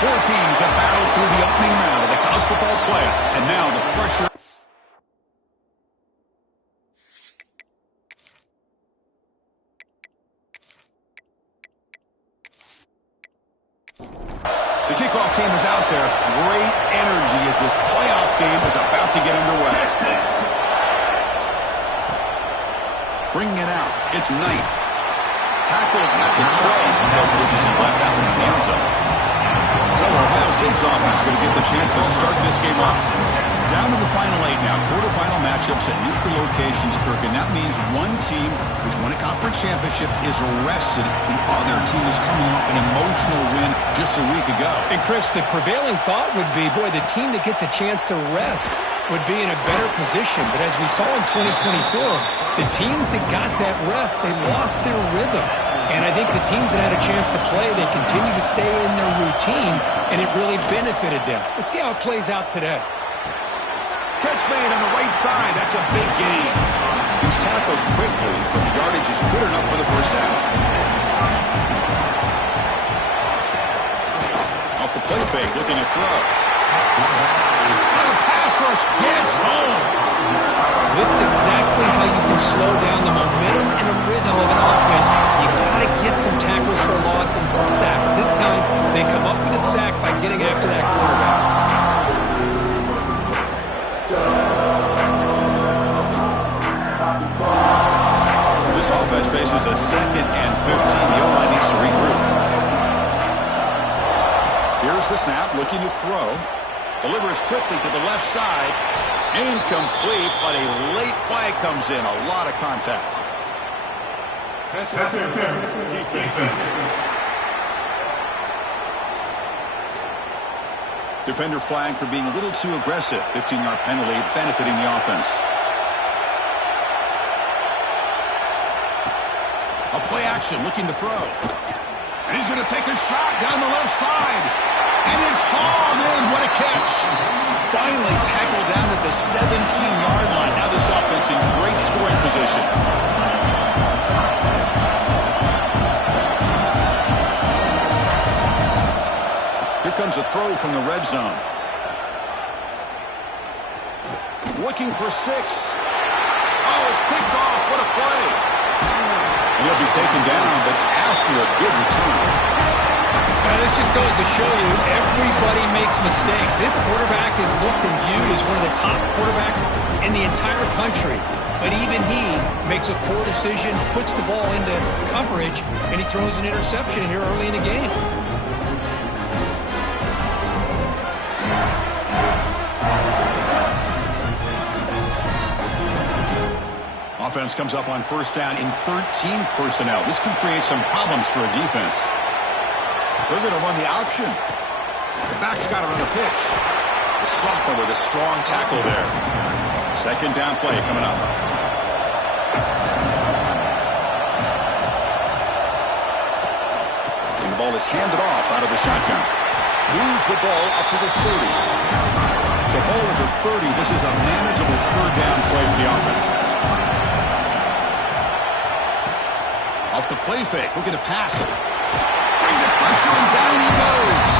Four teams have battled through the opening round of the college football playoff, and now the pressure. The kickoff team is out there. Great energy as this playoff game is about to get underway. Bringing it out, it's Knight. Tackled at the 12. No collisions and left that one in the end zone. So Ohio State's offense going to get the chance to start this game off. Down to the final 8 now. Quarterfinal matchups at neutral locations, Kirk, and that means one team which won a conference championship is rested. The other team is coming off an emotional win just a week ago. And Chris, the prevailing thought would be, boy, the team that gets a chance to rest would be in a better position. But as we saw in 2024, the teams that got that rest, they lost their rhythm. And I think the teams that had a chance to play, they continue to stay in their routine, and it really benefited them. Let's see how it plays out today. Catch made on the right side. That's a big gain. He's tackled quickly, but the yardage is good enough for the first down. Off the play fake, looking to throw. The pass rush gets home. This is exactly how you can slow down the momentum and a rhythm of an offense. You got to get some tackles for loss and some sacks. This time, they come up with a sack by getting after that quarterback. This offense faces a 2nd and 15. The O-line needs to regroup. Here's the snap, looking to throw. Delivers quickly to the left side. Incomplete, but a late flag comes in. A lot of contact. Defender flag for being a little too aggressive. 15-yard penalty benefiting the offense. A play action, looking to throw. And he's going to take a shot down the left side. And it's hauled in. What a catch. Finally tackled down at the 17-yard line. Now this offense in great scoring position. Here comes a throw from the red zone. Looking for 6. Oh, it's picked off. What a play. And he'll be taken down, but after a good return. This just goes to show you everybody makes mistakes. This quarterback is looked and viewed as one of the top quarterbacks in the entire country. But even he makes a poor decision, puts the ball into coverage, and he throws an interception here early in the game. Offense comes up on first down in 13 personnel. This can create some problems for a defense. They're going to run the option. The back's got to run the pitch. The sophomore with a strong tackle there. Second down play coming up. And the ball is handed off out of the shotgun. Moves the ball up to the 30. So ball at the 30. This is a manageable third down play for the offense. Off the play fake, looking to pass it. Bring the pressure, and down he goes.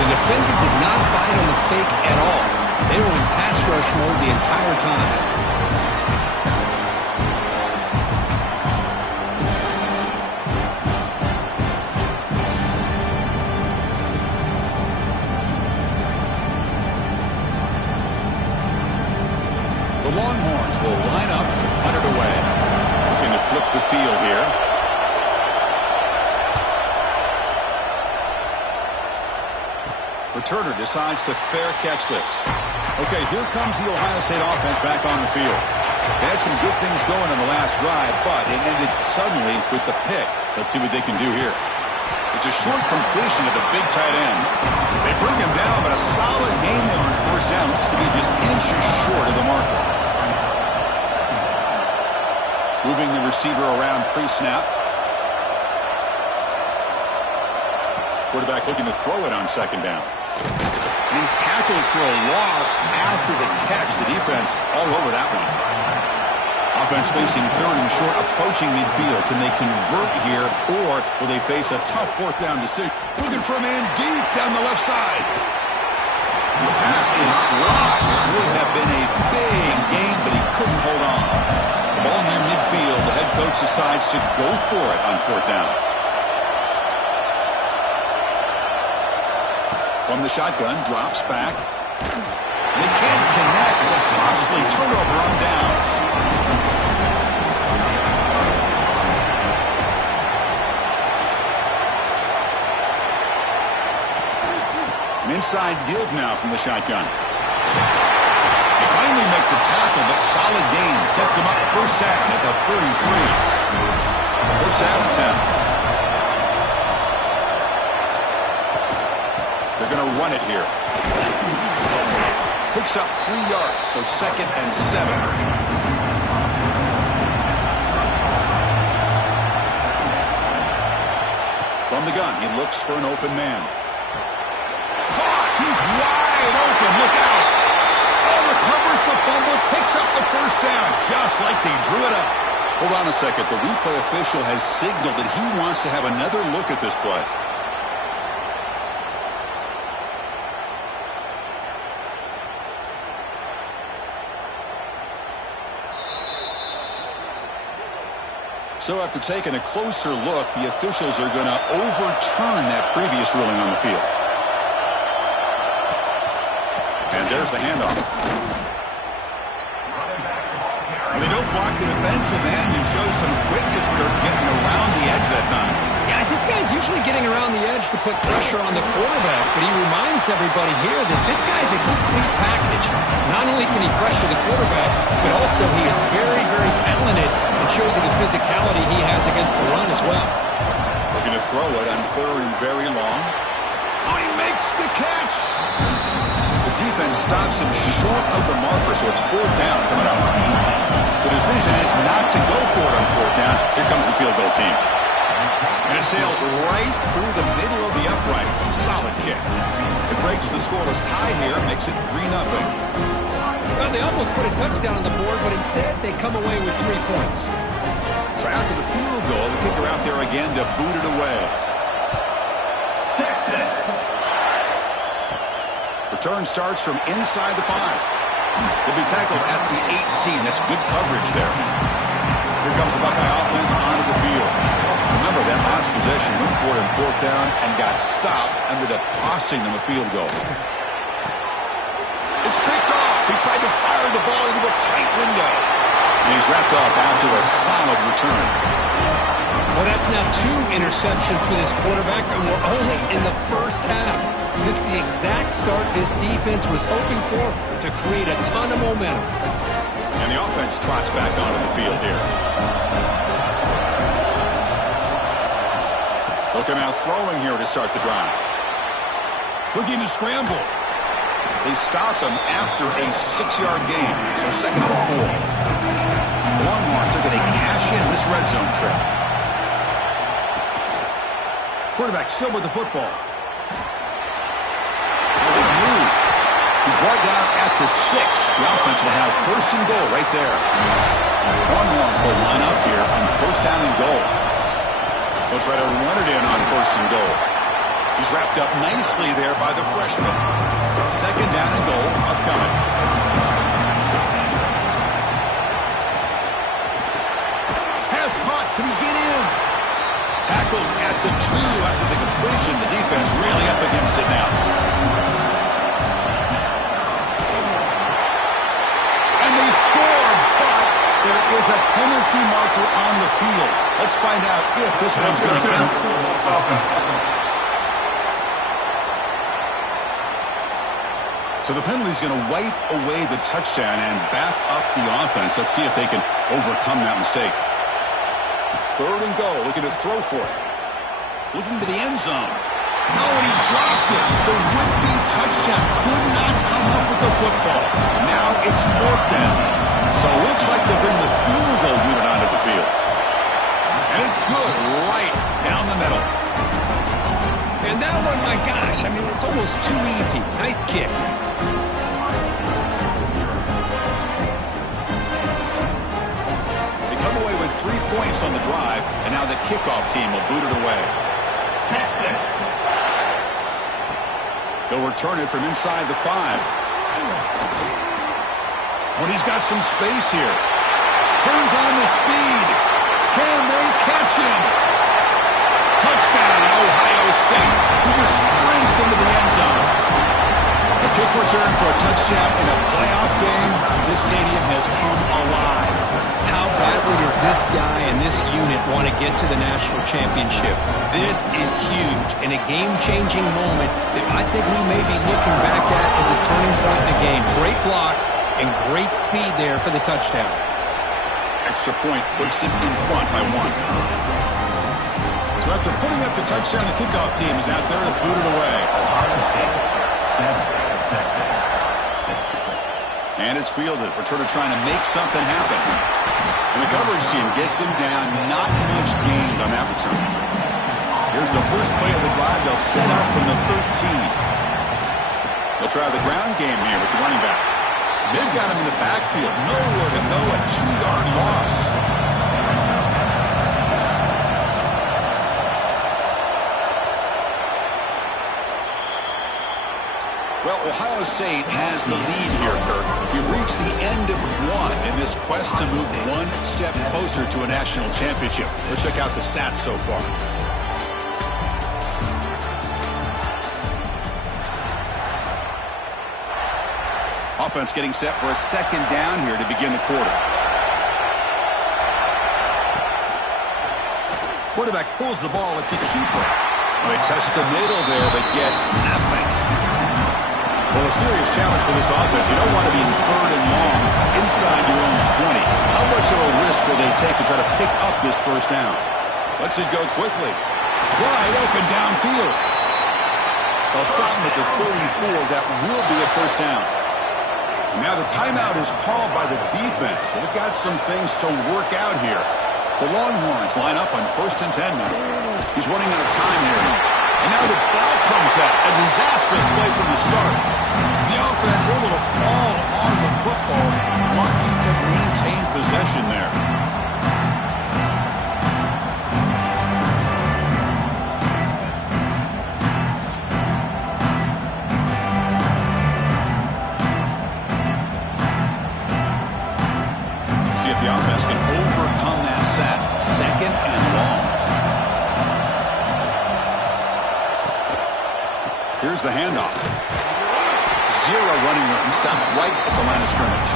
The defender did not bite on the fake at all. They were in pass rush mode the entire time. The Longhorns will line up to punt it away. Looking to flip the field here. Returner decides to fair catch this. Okay, here comes the Ohio State offense back on the field. They had some good things going on the last drive, but it ended suddenly with the pick. Let's see what they can do here. It's a short completion to the big tight end. They bring him down, but a solid gain there on first down. Looks to be just inches short of the marker. Moving the receiver around pre-snap. Quarterback looking to throw it on second down. And he's tackled for a loss after the catch. The defense all over that one. Offense facing third and short, approaching midfield. Can they convert here, or will they face a tough fourth down decision? Looking for a man deep down the left side. The pass is dropped. Would have been a big gain, but he couldn't hold on. The ball near midfield. The head coach decides to go for it on fourth down. From the shotgun, drops back. They can't connect. It's a costly turnover on downs. An inside give now from the shotgun. They finally make the tackle, but solid gain. Sets them up first down at the 33. First down and 10. They're going to run it here. Picks up 3 yards, so 2nd and 7. From the gun, he looks for an open man. Caught! He's wide open. Look out! Oh, recovers the fumble, picks up the first down, just like they drew it up. Hold on a second. The replay official has signaled that he wants to have another look at this play. So after taking a closer look, the officials are going to overturn that previous ruling on the field. And there's the handoff. They don't block the defensive end and show some quickness, Kirk, getting around the edge that time. Yeah, this guy's usually getting around the edge to put pressure on the quarterback, but he reminds everybody here that this guy's a complete package. Not only can he pressure the quarterback, but also he is very, very talented and shows you the physicality he has against the run as well. Looking to throw it on third and very long. Oh, he makes the catch! The defense stops him short of the marker, so it's fourth down coming up. The decision is not to go for it on fourth down. Here comes the field goal team. And it sails right through the middle of the uprights. Solid kick. It breaks the scoreless tie here, makes it 3-0. Well, they almost put a touchdown on the board, but instead they come away with 3 points. So after the field goal, the kicker out there again to boot it away. Texas. Return starts from inside the 5. He'll be tackled at the 18. That's good coverage there. Here comes the Buckeye offense onto the field. Remember, that last possession went for it in fourth down and got stopped, ended up costing them a field goal. It's picked off. He tried to fire the ball into a tight window. And he's wrapped up after a solid return. Well, that's now 2 interceptions for this quarterback, and we're only in the first half. This is the exact start this defense was hoping for to create a ton of momentum. And the offense trots back onto the field here. Looking out throwing here to start the drive. Looking to scramble. They stop him after a 6-yard gain, so 2nd and 4. Longhorns are going to cash in this red zone trip. Quarterback still with the football. What a move. He's brought down at the 6. The offense will have first and goal right there. Longhorns will line up here on first down and goal. They'll try to run it in on first and goal. He's wrapped up nicely there by the freshman. 2nd down and goal upcoming. Pass hot. Can he get in? Tackled at the 2 after the completion. The defense really up against it now. And they score, but there is a penalty marker on the field. Let's find out if this one's going to count. So the penalty's going to wipe away the touchdown and back up the offense. Let's see if they can overcome that mistake. 3rd and goal, looking to throw for it. Looking to the end zone. No, and he dropped it. The would-be touchdown could not come up with the football. Now it's 4th down. So it looks like they'll bring the field goal unit onto the field. And it's good right down the middle. And that one, my gosh, I mean, it's almost too easy. Nice kick. points on the drive, and now the kickoff team will boot it away. Texas. They'll return it from inside the 5. When he's got some space here. Turns on the speed. Can they catch him? Touchdown, Ohio State. He just sprints into the end zone. A kick return for a touchdown in a playoff game. This stadium has come alive. How badly does this guy and this unit want to get to the national championship? This is huge and a game-changing moment that I think we may be looking back at as a turning point in the game. Great blocks and great speed there for the touchdown. Extra point puts it in front by 1. So after putting up the touchdown, the kickoff team is out there to boot it away. And it's fielded. Returner trying to make something happen. And the coverage team gets him down. Not much gained on that return. Here's the first play of the drive. They'll set up from the 13. They'll try the ground game here with the running back. They've got him in the backfield. Nowhere to go. A 2-yard loss. Well, Ohio State has the lead here, Kirk. You've reached the end of 1 in this quest to move 1 step closer to a national championship. Let's check out the stats so far. Offense getting set for a second down here to begin the quarter. Quarterback pulls the ball. It's a keeper. They test the middle there, but get nothing. Well, a serious challenge for this offense. You don't want to be in 3rd and long inside your own 20. How much of a risk will they take to try to pick up this first down? Lets it go quickly. Wide open downfield. They'll stop him at the 34. That will be a first down. And now the timeout is called by the defense. They've got some things to work out here. The Longhorns line up on 1st and 10 now. He's running out of time here. And now the ball comes out. A disastrous play from the start. The offense able to fall on the football, lucky to maintain possession there. See if the offense can overcome that sack. 2nd and long. Here's the handoff. 0 running room. Stop right at the line of scrimmage.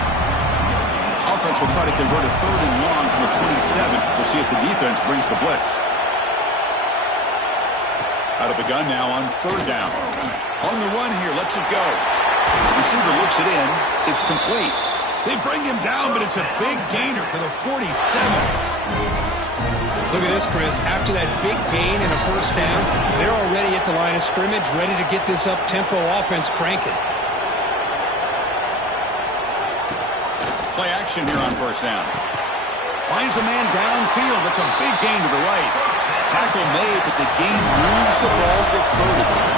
Offense will try to convert a 3rd and long from the 27. We'll see if the defense brings the blitz. Out of the gun now on 3rd down. On the run here. Lets it go. Receiver looks it in. It's complete. They bring him down, but it's a big gainer to the 47. Look at this, Chris. After that big gain and a first down, they're already at the line of scrimmage, ready to get this up-tempo offense cranking. Play action here on 1st down. Finds a man downfield. That's a big gain to the right. Tackle made, but the gain moves the ball to 30.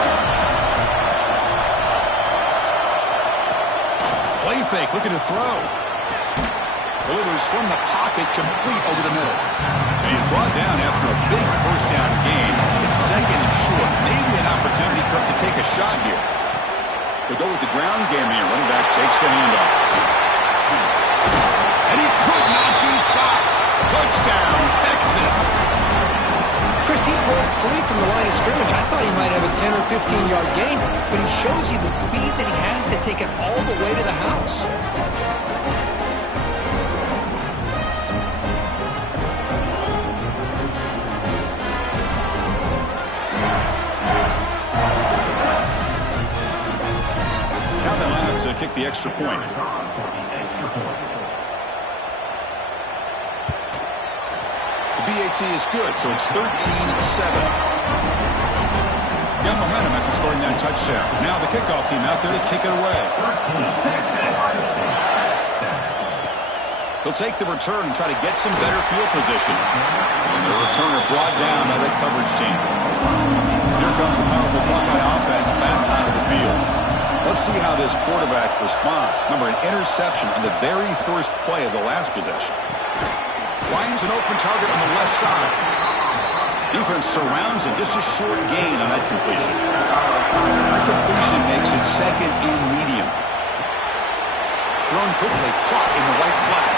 Play fake, looking to throw. Delivers from the pocket, complete over the middle. And he's brought down after a big first down gain. It's 2nd and short. Maybe an opportunity, Kirk, to take a shot here. They go with the ground game here. Running back takes the handoff. And he could not be stopped. Touchdown, Texas. Chris, he broke free from the line of scrimmage. I thought he might have a 10 or 15-yard gain, but he shows you the speed that he has to take it all the way to the house. Now they line up to kick the extra point. BAT is good, so it's 13-7. Got momentum after scoring that touchdown. Now the kickoff team out there to kick it away. He'll take the return and try to get some better field position. And the returner brought down by the coverage team. Here comes the powerful Buckeye offense back onto the field. Let's see how this quarterback responds. Remember, an interception on the very first play of the last possession. Finds an open target on the left side. Defense surrounds him. Just a short gain on that completion. That completion makes it second and medium. Thrown quickly, caught in the right flat.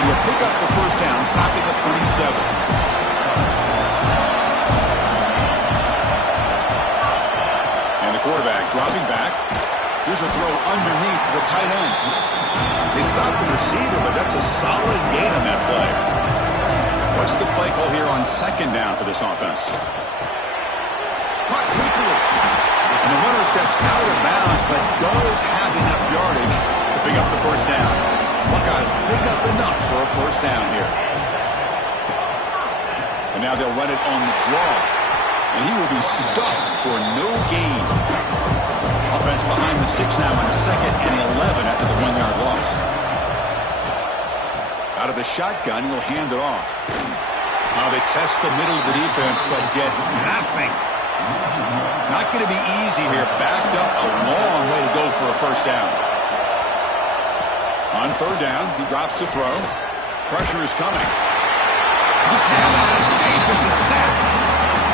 And he'll pick up the first down, stopping the 27. And the quarterback dropping back. Here's a throw underneath to the tight end. They stop the receiver, but that's a solid gain on that play. What's the play call here on second down for this offense? Caught quickly. And the runner steps out of bounds, but does have enough yardage to pick up the first down. Buckeyes pick up enough for a first down here. And now they'll run it on the draw. And he will be stuffed for no gain. Offense behind the 6 now on 2nd and 11 after the 1-yard loss. Out of the shotgun, he'll hand it off. Now they test the middle of the defense, but get nothing. Not going to be easy here. Backed up a long way to go for a first down. On 3rd down, he drops to throw. Pressure is coming. He cannot escape. It's a sack.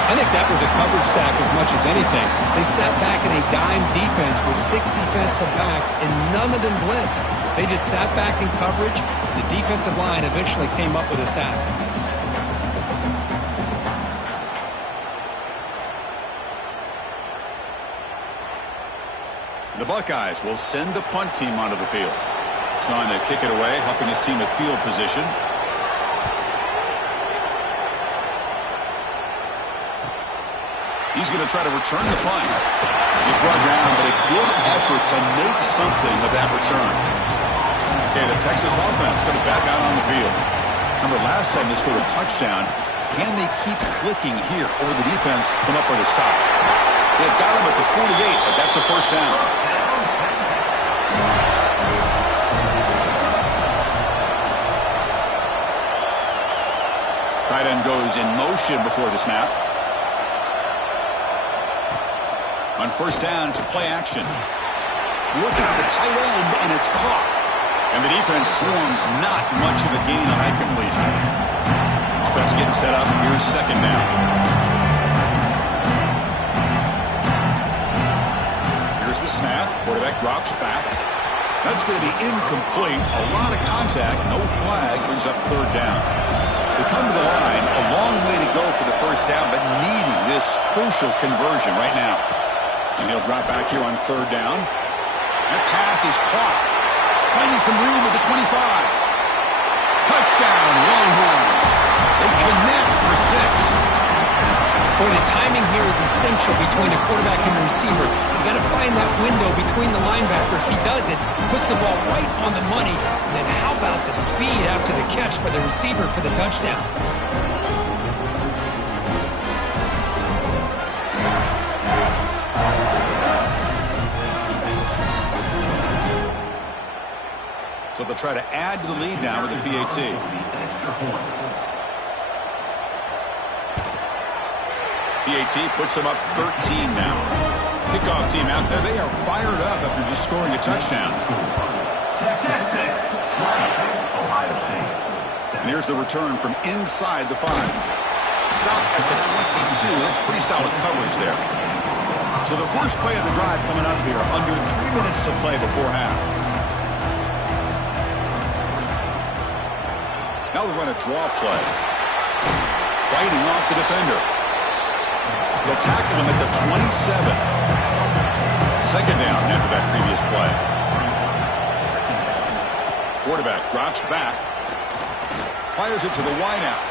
I think that was a coverage sack as much as anything. They sat back in a dime defense with 6 defensive backs, and none of them blitzed. They just sat back in coverage. The defensive line eventually came up with a sack. The Buckeyes will send the punt team onto the field. It's on to kick it away, helping his team with field position. He's going to try to return the punt. He's brought down, but a good effort to make something of that return. Okay, the Texas offense comes back out on the field. Remember, last time they scored a touchdown. Can they keep clicking here, or will the defense come up with a stop? They've got him at the 48, but that's a first down. Tight end goes in motion before the snap. On first down, it's play action. Looking for the tight end, and it's caught. And the defense swarms not much of a gain on that completion. Offense getting set up. Here's second down. Here's the snap. Quarterback drops back. That's going to be incomplete. A lot of contact. No flag. Brings up third down. They come to the line. A long way to go for the first down, but needing this crucial conversion right now. And he'll drop back here on third down. That pass is caught. Finding some room at the 25. Touchdown, Longhorns. They connect for 6. Boy, the timing here is essential between the quarterback and the receiver. You got to find that window between the linebackers. He does it, puts the ball right on the money, and then how about the speed after the catch by the receiver for the touchdown? So they'll try to add to the lead now with the PAT. PAT puts them up 13 now. Kickoff team out there. They are fired up after just scoring a touchdown. And here's the return from inside the 5. Stop at the 22. That's pretty solid coverage there. So the first play of the drive coming up here. Under 3 minutes to play before half. Now they run a draw play. Fighting off the defender. They'll tackle him at the 27. Second down after that previous play. Quarterback drops back. Fires it to the wideout.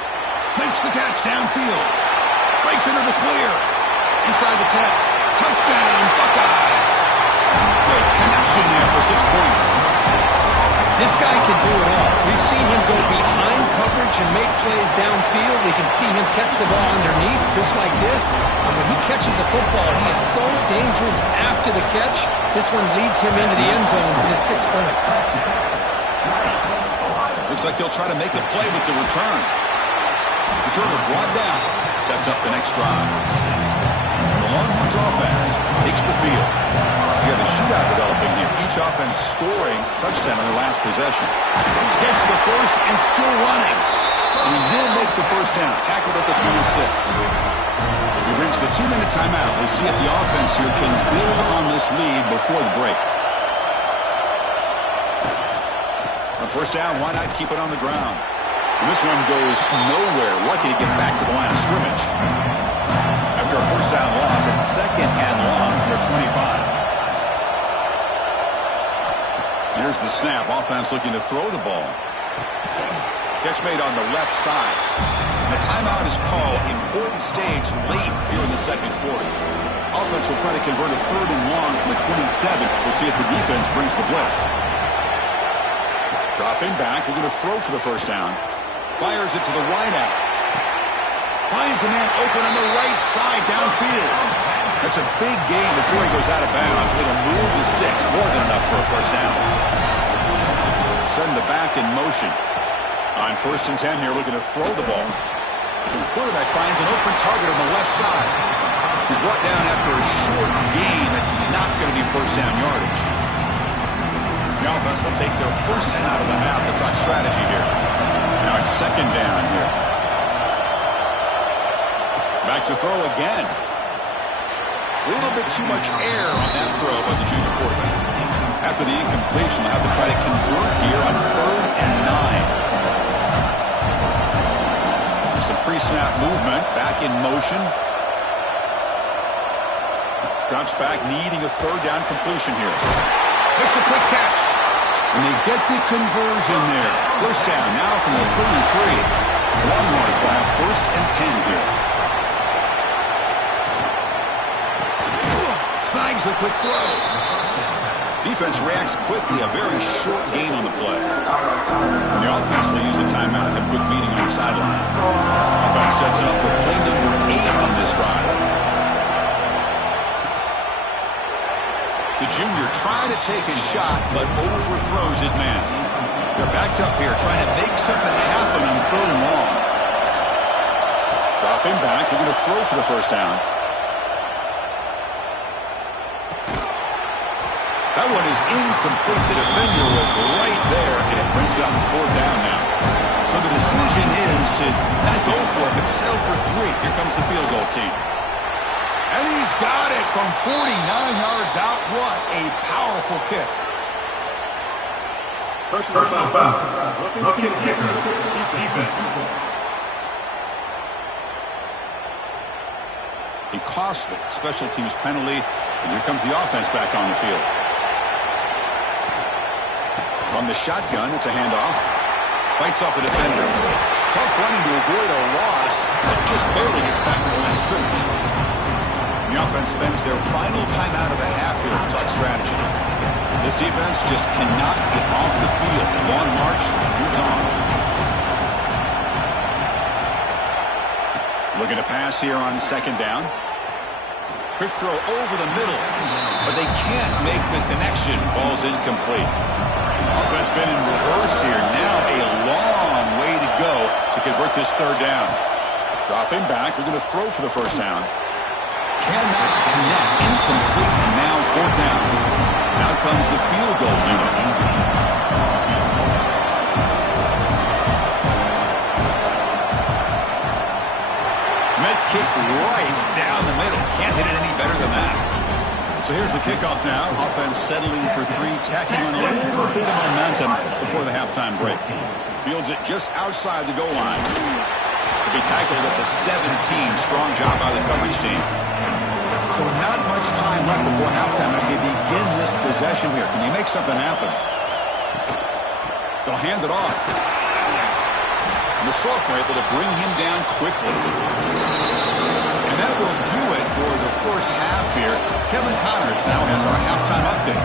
Makes the catch downfield. Breaks into the clear. Inside the 10. Touchdown, Buckeyes. Great connection there for 6 points. This guy can do it all. We've seen him go behind coverage and make plays downfield. We can see him catch the ball underneath just like this. And when he catches a football, he is so dangerous after the catch. This one leads him into the end zone for the 6 points. Looks like he'll try to make a play with the return. Returner brought down. Sets up the next drive. The Longhorns offense takes the field. You have a shootout developing here. Each offense scoring touchdown on their last possession. Gets the first and still running. And he will make the first down. Tackled at the 26. We've reached the 2-minute timeout. We'll see if the offense here can build on this lead before the break. On first down, why not keep it on the ground? And this one goes nowhere. Lucky to get back to the line of scrimmage. After a first down loss, it's 2nd and long from their 25. Here's the snap. Offense looking to throw the ball. Catch made on the left side. And a timeout is called. Important stage late here in the second quarter. Offense will try to convert a 3rd and long from the 27. We'll see if the defense brings the blitz. Dropping back. We're going to throw for the first down. Fires it to the wideout. Finds a man open on the right side downfield. That's a big gain before he goes out of bounds. Going to move the sticks. More than enough for a first down. Send the back in motion. On 1st and 10 here, looking to throw the ball. The quarterback finds an open target on the left side. He's brought down after a short gain that's not going to be first down yardage. The offense will take their first 10 out of the half to talk strategy here. Now it's 2nd down here. Back to throw again. A little bit too much air on that throw by the junior quarterback. After the incompletion, they'll have to try to convert here on 3rd and 9. Some pre-snap movement, back in motion. Drops back, needing a 3rd down completion here. Makes a quick catch. And they get the conversion there. First down now from the 33. Longhorns will have 1st and 10 here. Snags the quick throw. Defense reacts quickly, a very short gain on the play. And the offense will use a timeout and have a quick meeting on the sideline. Offense sets up for play number 8 on this drive. The junior trying to take a shot, but overthrows his man. They're backed up here, trying to make something happen on 3rd and long. Dropping back, we're going to throw for the first down. That one is incomplete. The defender was right there, and it brings up 4th down now. So the decision is to not go for it, but settle for 3. Here comes the field goal team. And he's got it from 49 yards out. What a powerful kick. Personal foul. Looking kicker. Defense. A costly special teams penalty, and here comes the offense back on the field. From the shotgun, it's a handoff. Fights off a defender. Tough running to avoid a loss, but just barely gets back to the line of scrimmage. The offense spends their final timeout of the half here to talk strategy. This defense just cannot get off the field. The long march moves on. Looking to pass here on 2nd down. Quick throw over the middle, but they can't make the connection. Ball's incomplete. Offense been in reverse here. Now a long way to go to convert this 3rd down. Dropping back. We're going to throw for the first down. Cannot connect. Incomplete. And now 4th down. Now comes the field goal unit. Met kick right down the middle. Can't hit it any better than that. So here's the kickoff now. Offense settling for 3, tacking on a little bit of momentum before the halftime break. Fields it just outside the goal line. To be tackled at the 17. Strong job by the coverage team. So not much time left before halftime as they begin this possession here. Can you make something happen? They'll hand it off. And the sophomore able to bring him down quickly. And that will do it for the first half here. Kevin Connors now has our halftime update.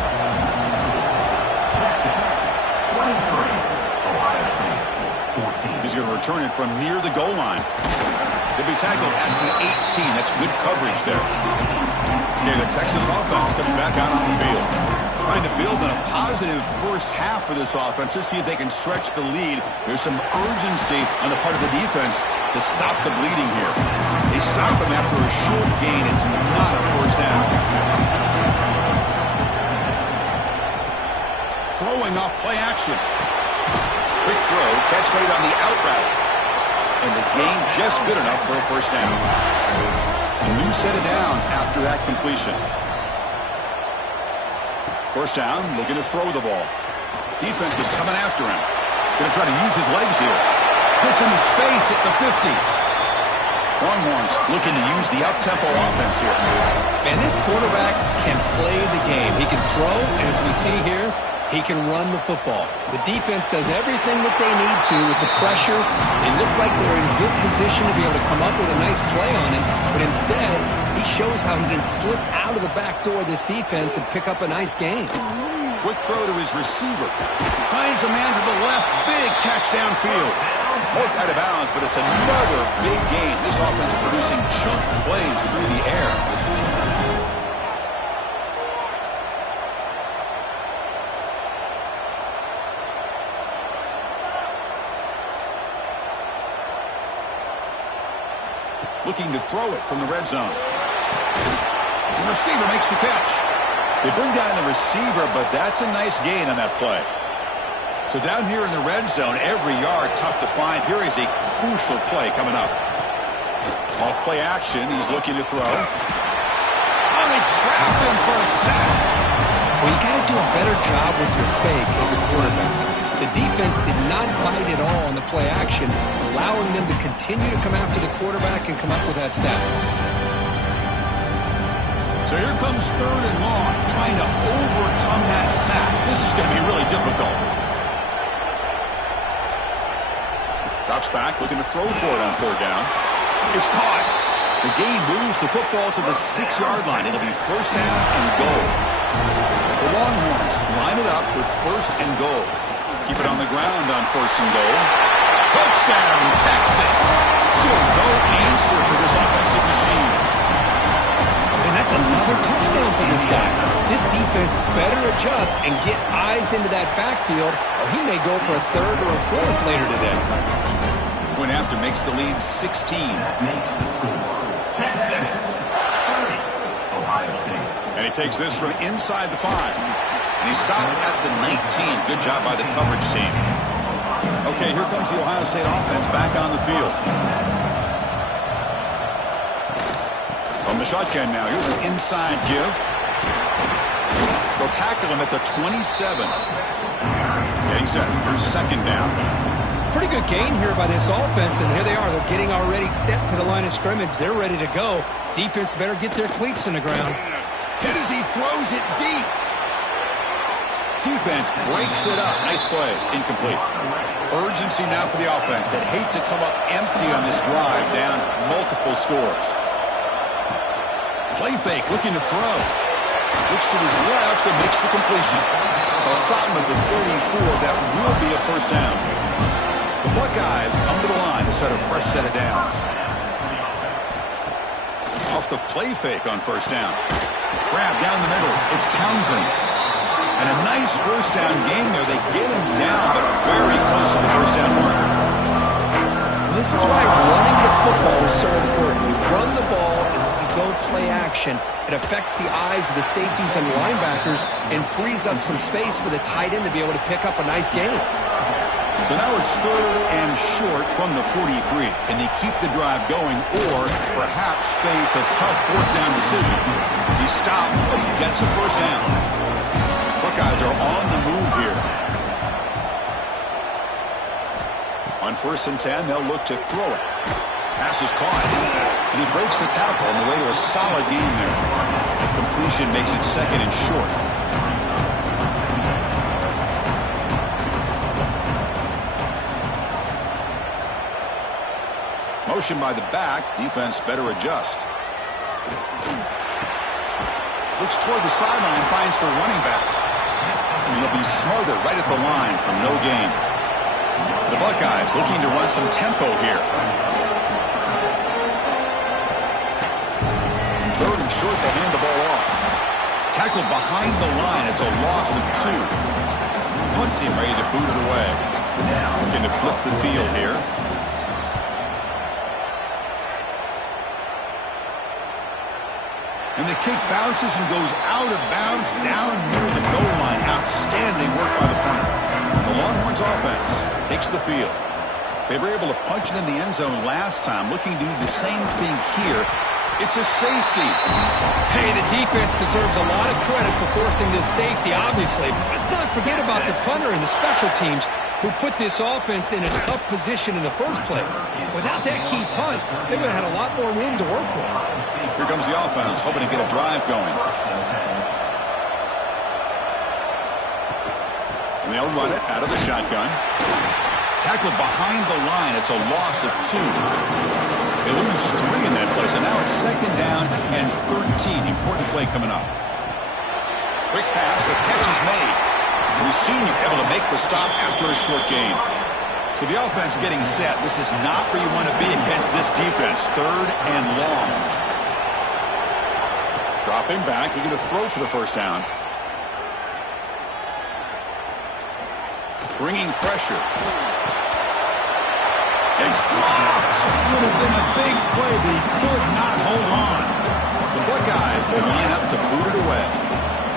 He's going to return it from near the goal line. He'll be tackled at the 18. That's good coverage there. Okay, the Texas offense comes back out on the field. Trying to build on a positive first half for this offense to see if they can stretch the lead. There's some urgency on the part of the defense to stop the bleeding here. They stop him after a short gain. It's not a first down. Throwing off play action. Quick throw, catch made on the out route. and the gain just good enough for a first down. A new set of downs after that completion. First down, looking to throw the ball. Defense is coming after him. Going to try to use his legs here. Gets into space at the 50. Longhorns looking to use the up-tempo offense here. Man, this quarterback can play the game. He can throw, and as we see here, he can run the football. The defense does everything that they need to with the pressure. They look like they're in good position to be able to come up with a nice play on him, but instead, he shows how he can slip out of the back door of this defense and pick up a nice gain. Quick throw to his receiver. Finds a man to the left. Big catch downfield. Poked out of bounds, but it's another big gain. This offense producing chunk plays through the air. Looking to throw it from the red zone. The receiver makes the catch. They bring down the receiver, but that's a nice gain on that play. So down here in the red zone, every yard tough to find. Here is a crucial play coming up. Off play action, he's looking to throw. Oh, they trap him for a sack. Well, you got to do a better job with your fake as a quarterback. The defense did not bite at all on the play action, allowing them to continue to come after the quarterback and come up with that sack. So here comes third and long, trying to overcome that sack. This is going to be really difficult. Drops back, looking to throw for it on third down. It's caught. The gain moves the football to the 6-yard line. It'll be first down and goal. The Longhorns line it up with first and goal. Keep it on the ground on first and goal. Touchdown, Texas. Still no answer for this offensive machine. And that's another touchdown for this guy. This defense better adjust and get eyes into that backfield, or he may go for a third or a fourth later today. Point after makes the lead 16. Makes the score. Texas 30. Ohio State. And he takes this from inside the 5. And he stopped at the 19. Good job by the coverage team. Okay, here comes the Ohio State offense back on the field. From the shotgun now, here's an inside give. They'll tackle him at the 27. Getting set for second down. Pretty good gain here by this offense, and here they are. They're getting already set to the line of scrimmage. They're ready to go. Defense better get their cleats in the ground. Hit as he throws it deep. Defense breaks it up. Nice play. Incomplete. Urgency now for the offense that hate to come up empty on this drive, down multiple scores. Play fake, looking to throw. Looks to his left and makes the completion. They'll stop him at the 34. That will be a first down. The Buckeyes come to the line to set a fresh set of downs. Off the play fake on first down. Grab down the middle. It's Townsend. And a nice first down gain there. They get him down, but very close to the first down marker. This is why running the football is so important. You run the ball, and then you go play action. It affects the eyes of the safeties and linebackers and frees up some space for the tight end to be able to pick up a nice gain. So now it's third and short from the 43. Can they keep the drive going or perhaps face a tough fourth down decision? He stopped, but he gets a first down. Buckeyes are on the move here. On first and 10, they'll look to throw it. Pass is caught, and he breaks the tackle on the way to a solid gain there. The completion makes it second and short. Motion by the back. Defense better adjust. Looks toward the sideline, finds the running back. And he'll be smothered right at the line from no gain. The Buckeyes looking to run some tempo here. And third and short, they hand the ball off. Tackled behind the line. It's a loss of 2. Punt team ready to boot it away. Looking to flip the field here. And the kick bounces and goes out of bounds down near the goal line. Outstanding work by the punter. The Longhorns offense takes the field. They were able to punch it in the end zone last time, looking to do the same thing here. It's a safety. Hey, the defense deserves a lot of credit for forcing this safety, obviously. But let's not forget about the punter and the special teams who put this offense in a tough position in the first place. Without that key punt, they would have had a lot more room to work with. Here comes the offense, hoping to get a drive going. And they'll run it out of the shotgun. Tackled behind the line. It's a loss of 2. They lose 3 in that play, so now it's 2nd down and 13. Important play coming up. Quick pass, the catch is made. And the senior able to make the stop after a short gain. So the offense getting set. This is not where you want to be against this defense. 3rd and long. Dropping back, they're going to throw for the first down. Bringing pressure. It's dropped. Would have been a big play, but he could not hold on. The Buckeyes will line up to boot it away.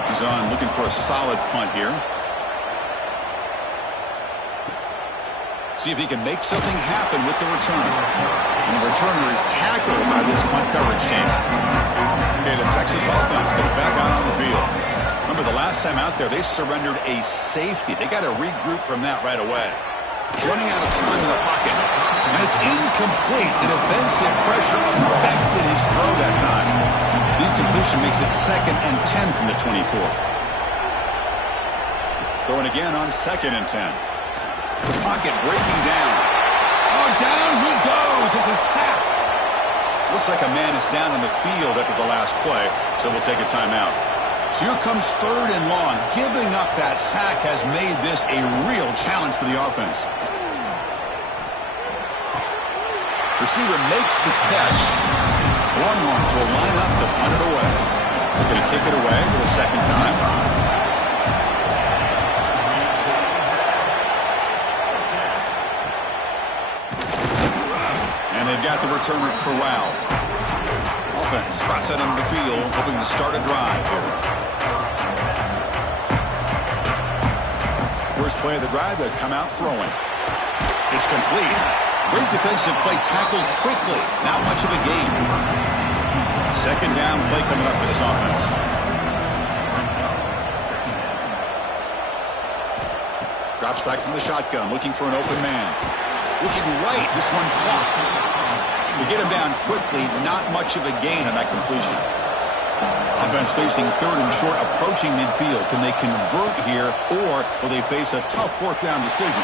He's on looking for a solid punt here. See if he can make something happen with the return. And the returner is tackled by this punt coverage team. Okay, the Texas offense comes back out on the field. Remember, the last time out there, they surrendered a safety. They got to regroup from that right away. Running out of time in the pocket. And it's incomplete. The defensive pressure affected his throw that time. The incompletion makes it 2nd and 10 from the 24. Throwing again on 2nd and 10. The pocket breaking down. Oh, down he goes. It's a sack. Looks like a man is down on the field after the last play, so we'll take a timeout. So here comes 3rd and long. Giving up that sack has made this a real challenge for the offense. Receiver makes the catch. Longhorns will line up to punt it away. They're going to kick it away for the 2nd time. And they've got the returner corralled. Offense spots it on the field, hoping to start a drive here. First play of the drive, they come out throwing. It's complete. Great defensive play, tackled quickly. Not much of a gain. 2nd down play coming up for this offense. Drops back from the shotgun, looking for an open man. Looking right, this one caught. To get him down quickly, not much of a gain on that completion. Offense facing 3rd and short, approaching midfield. Can they convert here, or will they face a tough 4th down decision?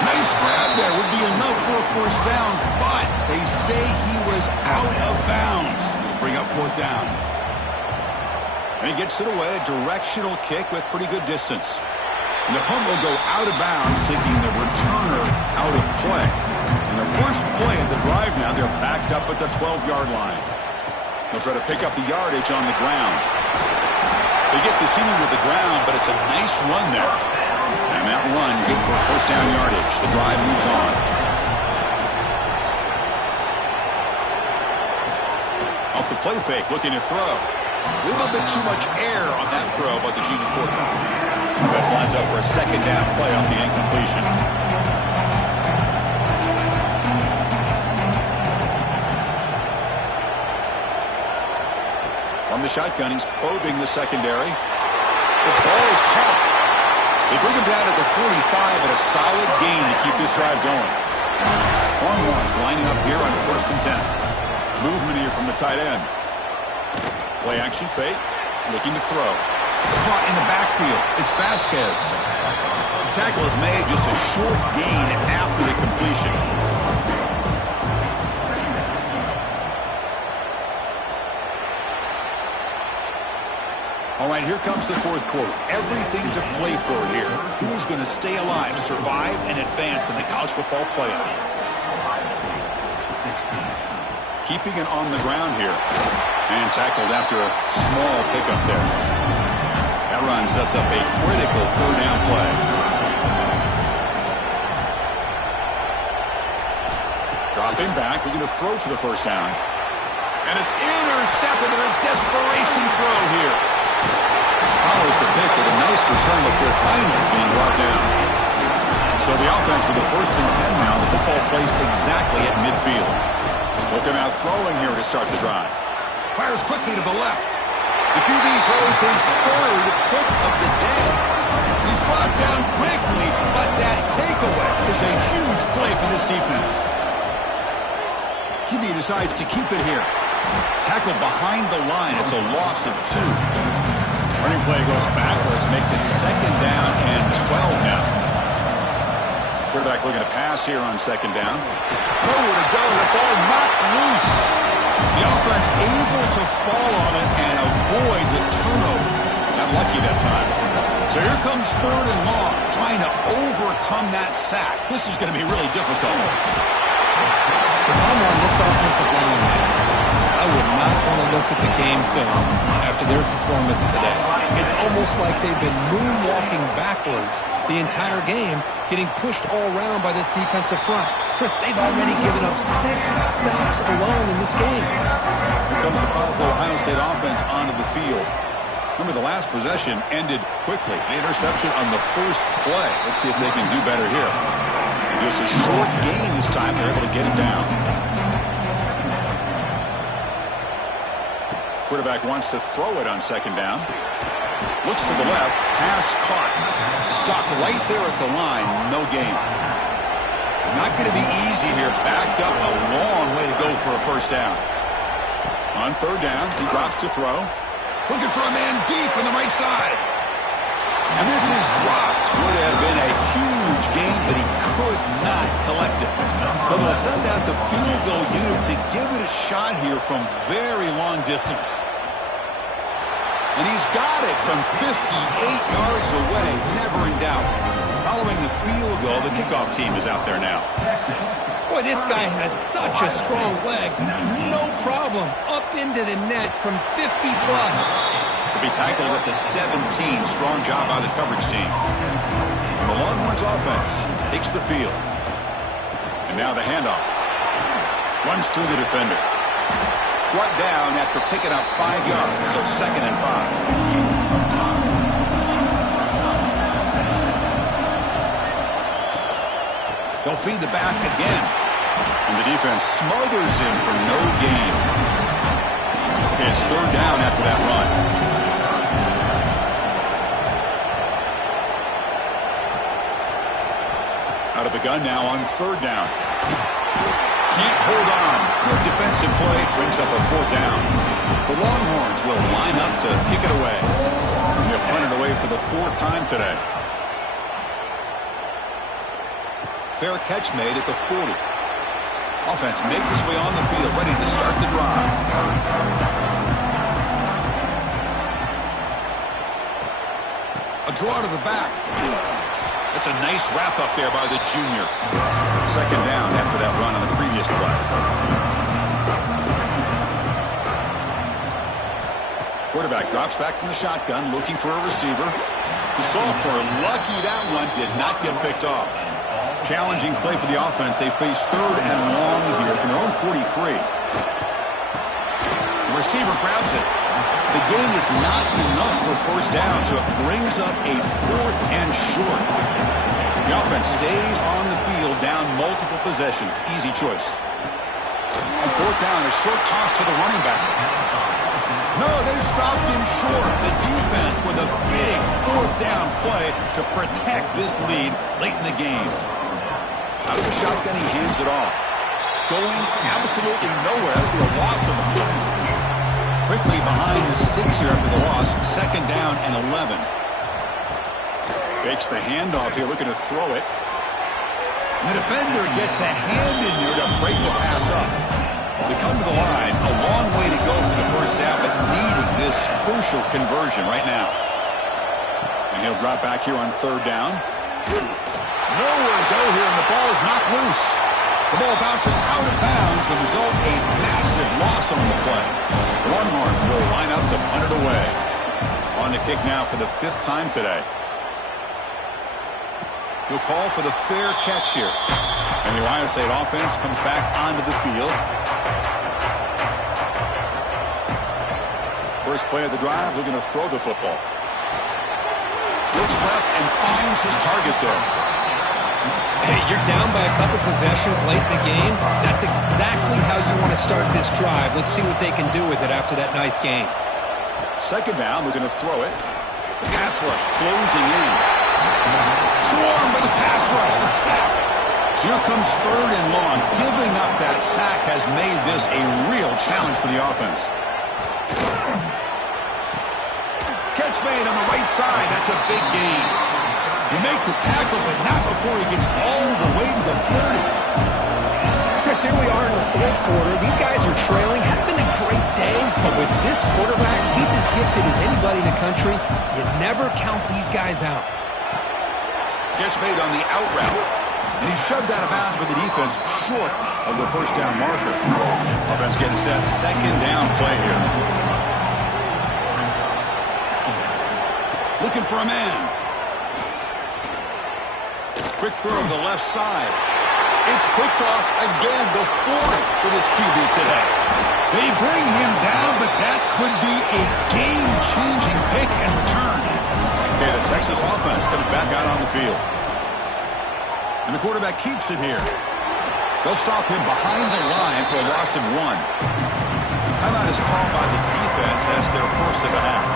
Nice grab there. Would be enough for a 1st down, but they say he was out of bounds. Bring up 4th down. And he gets it away, a directional kick with pretty good distance. And the punt will go out of bounds, taking the returner out of play. And the first play at the drive now, they're backed up at the 12-yard line. They'll try to pick up the yardage on the ground. They get the senior to the ground, but it's a nice run there. And that run good for 1st down yardage. The drive moves on. Off the play fake, looking to throw. A little bit too much air on that throw by the junior quarterback. Defense lines up for a 2nd down play off the incompletion. From the shotgun, he's probing the secondary. The ball is caught. They bring him down at the 45 and a solid gain to keep this drive going. Longhorns lining up here on 1st and 10. Movement here from the tight end. Play action fake. Looking to throw. Caught in the backfield. It's Vasquez. The tackle is made, just a short gain after the completion. All right, here comes the 4th quarter. Everything to play for here. Who's going to stay alive, survive, and advance in the college football playoff? Keeping it on the ground here. And tackled after a small pickup there. That run sets up a critical 3rd down play. Dropping back, we're going to throw for the 1st down. And it's intercepted in a desperation throw here. Follows the pick with a nice return before finally being brought down. So So the offense with the 1st and 10 now. The football placed exactly at midfield. Looking out throwing here to start the drive. Fires quickly to the left. The QB throws his 3rd pick of the day. He's brought down quickly, but that takeaway is a huge play for this defense. QB decides to keep it here. Tackled behind the line. It's a loss of 2. Running play goes backwards, makes it 2nd down and 12 now. Quarterback looking to pass here on 2nd down. Nowhere to go. The ball knocked loose. The offense able to fall on it and avoid the turnover. Got lucky that time. So here comes 3rd and long, trying to overcome that sack. This is going to be really difficult. If I'm on this offensive line, I would not want to look at the game film after their performance today. It's almost like they've been moonwalking backwards the entire game, getting pushed all around by this defensive front. Chris, they've already given up 6 sacks alone in this game. Here comes the powerful Ohio State offense onto the field. Remember, the last possession ended quickly. An interception on the 1st play. Let's see if they can do better here. Just a short gain this time. They're able to get it down. Quarterback wants to throw it on 2nd down. Looks to the left. Pass caught. Stopped right there at the line. No gain. Not going to be easy here. Backed up a long way to go for a 1st down. On 3rd down, he drops to throw. Looking for a man deep on the right side. And this is dropped. Would have been a huge gain, but he could not collect it. So they'll send out the field goal unit to give it a shot here from very long distance. And he's got it from 58 yards away. Never in doubt. Following the field goal, the kickoff team is out there now. Boy, this guy has such a strong leg. No problem. Up into the net from 50-plus. To be tackled at the 17. Strong job by the coverage team. And the Longhorns offense takes the field. And now the handoff. Runs through the defender. Brought down after picking up 5 yards, so 2nd and 5. They'll feed the back again. And the defense smothers him for no gain. It's 3rd down after that run. Out of the gun now on 3rd down. Can't hold on. Good defensive play brings up a 4th down. The Longhorns will line up to kick it away. They'll punt it away for the 4th time today. Fair catch made at the 40. Offense makes its way on the field, ready to start the drive. A draw to the back. That's a nice wrap up there by the junior. 2nd down after that run on the previous play. Quarterback drops back from the shotgun, looking for a receiver. The sophomore, lucky that one did not get picked off. Challenging play for the offense. They face 3rd and long here from their own 43. The receiver grabs it. The gain is not enough for 1st down, so it brings up a 4th and short. The offense stays on the field, down multiple possessions. Easy choice. On 4th down, a short toss to the running back. No, they've stopped him short. The defense with a big 4th down play to protect this lead late in the game. Out of the shotgun, he hands it off. Going absolutely nowhere. That would be a loss of a play. Quickly behind the sticks here after the loss. 2nd down and 11. Fakes the handoff here, looking to throw it. And the defender gets a hand in there to break the pass up. They come to the line. A long way to go for the 1st down, but needing this crucial conversion right now. And he'll drop back here on 3rd down. Nowhere to go here, and the ball is knocked loose. The ball bounces out of bounds and result a massive loss on the play. The Longhorns will line up to punt it away. On to kick now for the 5th time today. He'll call for the fair catch here. And the Ohio State offense comes back onto the field. First play of the drive, looking to throw the football. Looks left and finds his target there. Hey, you're down by a couple possessions late in the game. That's exactly how you want to start this drive. Let's see what they can do with it after that nice game. Second down, we're going to throw it. The pass rush closing in. Swarmed by the pass rush, the sack. So here comes third and long. Giving up that sack has made this a real challenge for the offense. Catch made on the right side. That's a big gain. You make the tackle, but not before he gets all the way to the 30. Chris, here we are in the fourth quarter. These guys are trailing. Had been a great day, but with this quarterback, he's as gifted as anybody in the country. You never count these guys out. Catch made on the out route. And he shoved out of bounds with the defense short of the first down marker. Offense getting set. Second down play here. Looking for a man. Quick throw to the left side. It's picked off again, the fourth for this QB today. They bring him down, but that could be a game-changing pick and return. Okay, the Texas offense comes back out on the field. And the quarterback keeps it here. They'll stop him behind the line for a loss of 1. Timeout is called by the defense. That's their first of the half.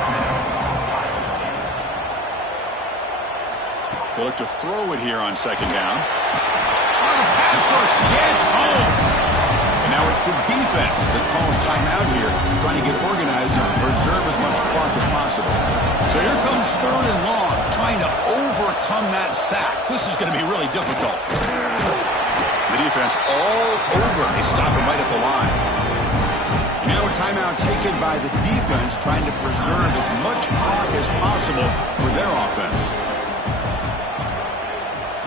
They look to throw it here on second down. Oh, the pass rush gets home. And now it's the defense that calls timeout here, trying to get organized and preserve as much clock as possible. So here comes third and long, trying to overcome that sack. This is going to be really difficult. The defense all over. They stop him right at the line. Now a timeout taken by the defense, trying to preserve as much clock as possible for their offense.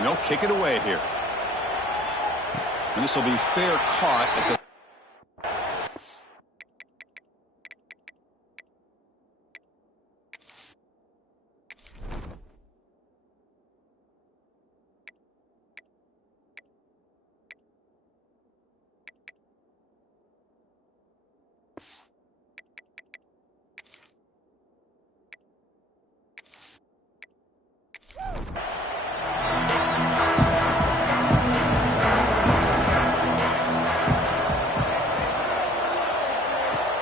They'll kick it away here. And this will be fair caught at the...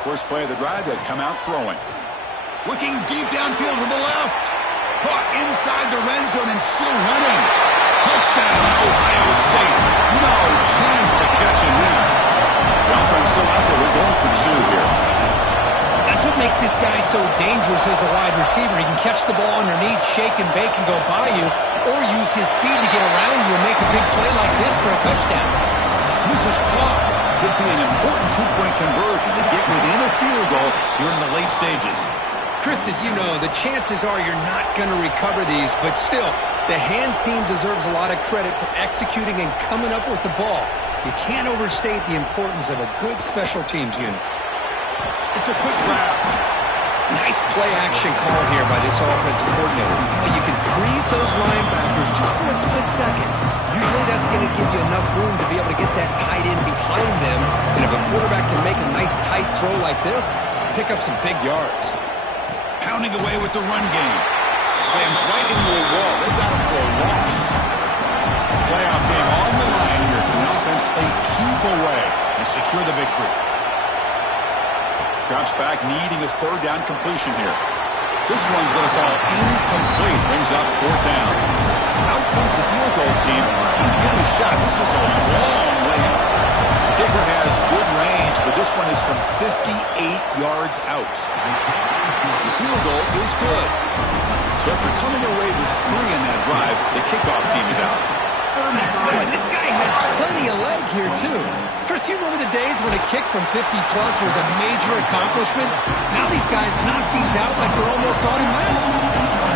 First play of the drive, they come out throwing. Looking deep downfield to the left. Caught inside the red zone and still running. Touchdown, Ohio State. No chance to catch him there. The offense still out there. We're going for 2 here. That's what makes this guy so dangerous as a wide receiver. He can catch the ball underneath, shake and bake and go by you, or use his speed to get around you and make a big play like this for a touchdown. This is caught. Could be an important 2-point conversion to get within a field goal here in the late stages. Chris, as you know, the chances are you're not going to recover these, but still, the hands team deserves a lot of credit for executing and coming up with the ball. You can't overstate the importance of a good special teams unit. It's a quick grab. Nice play-action call here by this offensive coordinator. You know, you can freeze those linebackers just for a split second. Usually that's going to give you enough room to be able to get that tight end behind them. And if a quarterback can make a nice tight throw like this, pick up some big yards. Pounding away with the run game. Slams right into a wall. They've got him for a loss. Playoff game on the line here. The offense they keep away and secure the victory. Drops back, needing a third down completion here. This one's going to fall incomplete. Brings up fourth down. Out comes the field goal team to give it a shot. This is a long way out. The kicker has good range, but this one is from 58 yards out. The field goal is good. So after coming away with 3 in that drive, the kickoff team is out. Boy, this guy had plenty of leg here, too. Chris, you remember the days when a kick from 50-plus was a major accomplishment? Now these guys knock these out like they're almost automatic.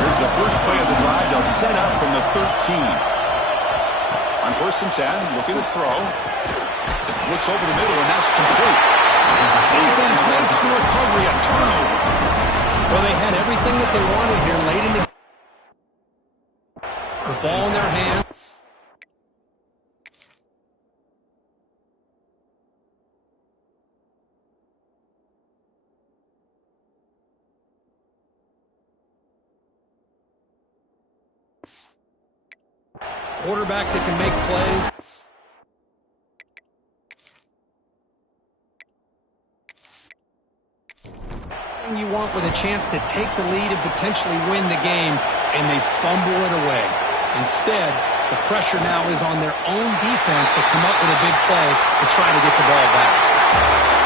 Here's the first play of the drive. They'll set up from the 13. On 1st and 10, looking to throw. Looks over the middle, and that's complete. Defense makes the recovery, a turnover. Well, they had everything that they wanted here late in the game. The ball in their hand. quarterback that can make plays. You want with a chance to take the lead and potentially win the game, and they fumble it away. Instead, the pressure now is on their own defense to come up with a big play to try to get the ball back.